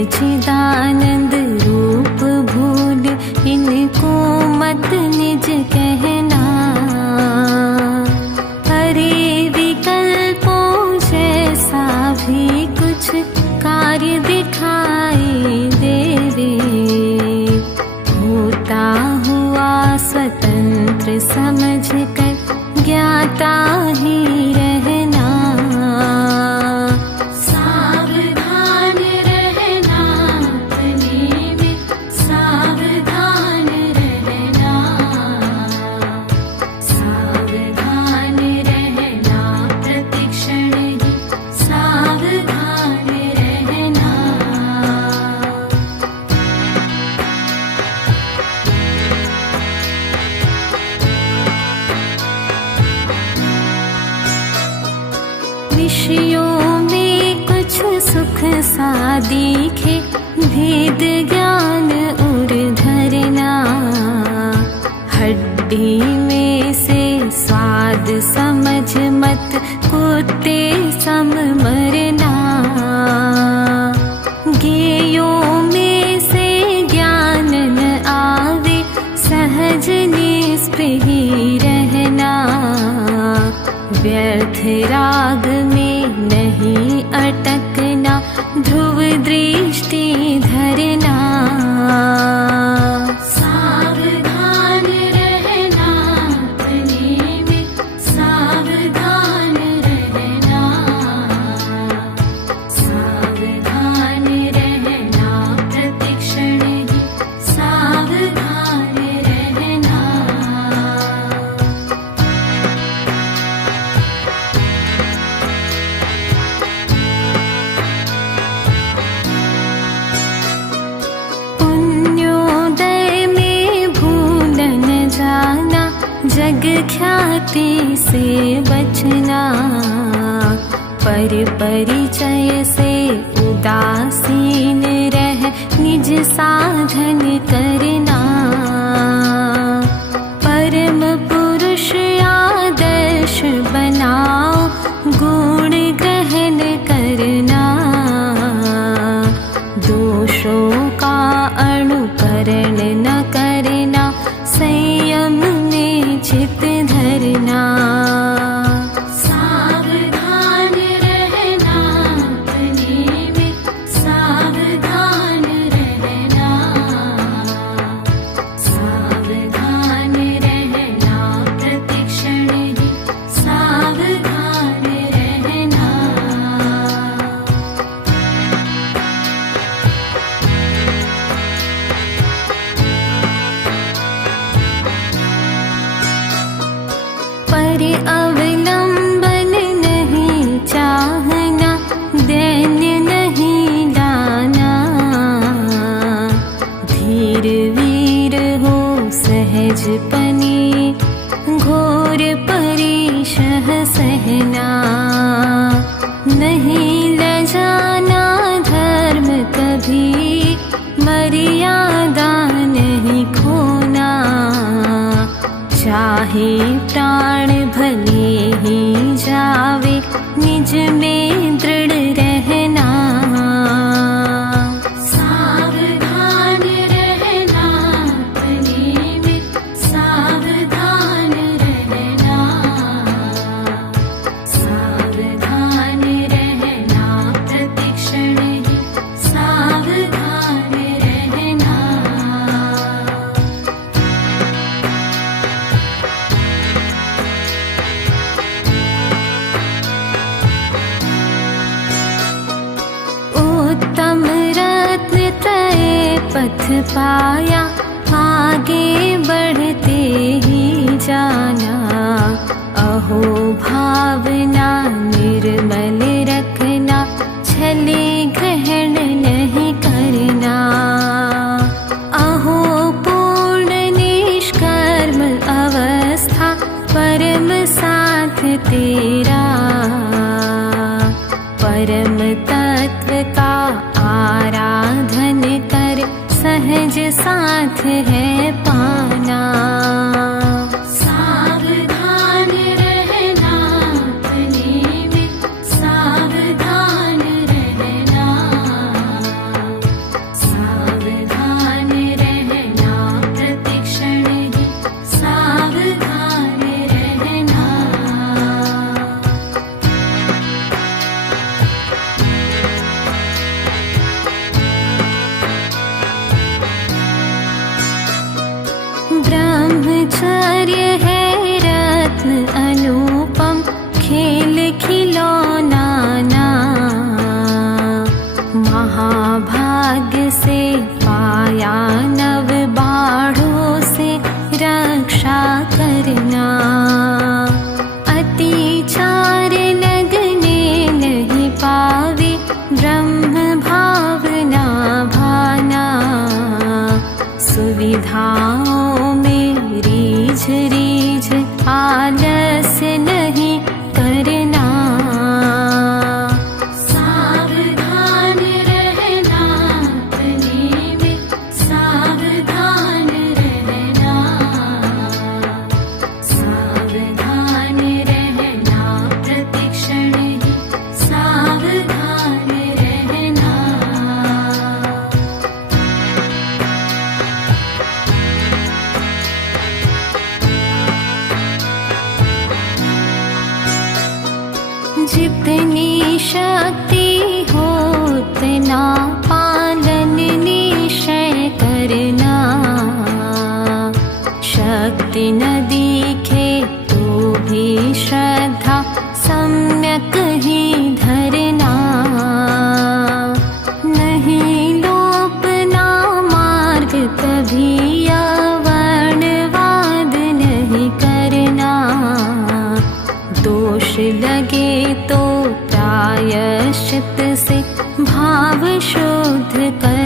सच्चिदानंद रूप भूल इनको मत निज कहना। अरे विकल्पों जैसा भी कुछ कार्य दिखाई देवे, होता हुआ स्वतंत्र समझ कर ज्ञाता ही रहना। सावधान रहना अपने में, सावधान रहना, सावधान रहना प्रतिक्षण ही, सावधान रहना। विषयों में कुछ सुख सा दिखे, भेद ज्ञान उर धरना। हड्डी में से स्वाद समझ मत कुत्ते सम मरना। गेयों में से ज्ञान न आवे, सहज निष्प्रह ही रहना। व्यर्थ राग में नहीं अटकना, ध्रुव दृष्टि धरना। सावधान रहना अपने में, सावधान रहना, सावधान रहना प्रतिक्षण ही, सावधान रहना। पुण्योदय में भूल न जाना, जग ख्याति से बचना। पर परिचय से उदासीन रह निज साधन करना। परम पुरुष आदर्श बनाओ, गुण ग्रहण करना। दोषों का अनुकरण न करना, संयम में चित धरना। सावधान रहना अपने में, सावधान रहना, सावधान रहना प्रतिक्षण ही, सावधान रहना। पर अवलंबन नहीं चाहना, दैन्य नहीं लाना। धीर वीर हो सहजपनी, घोर परीशह सहना। नहीं लजाना धर्म कभी, मर्यादा नहीं खोना। चाहे प्राण भले ही जावे, निज में दृढ़ रहना। सावधान रहना अपने में, सावधान रहना, सावधान रहना प्रतिक्षण ही, सावधान रहना। उत्तम रत्न त्रय पथ पाया, आगे बढ़ते ही जाना। अहो भावना निर्मल रखना, छले ग्रहण नहीं करना। अहो पूर्ण निष्कर्म अवस्था, परम साथ तेरा। परम तत्व का आराधन कर, सहज साथ है पाना। सावधान रहना अपने में, सावधान रहना, भाव शुद्ध कर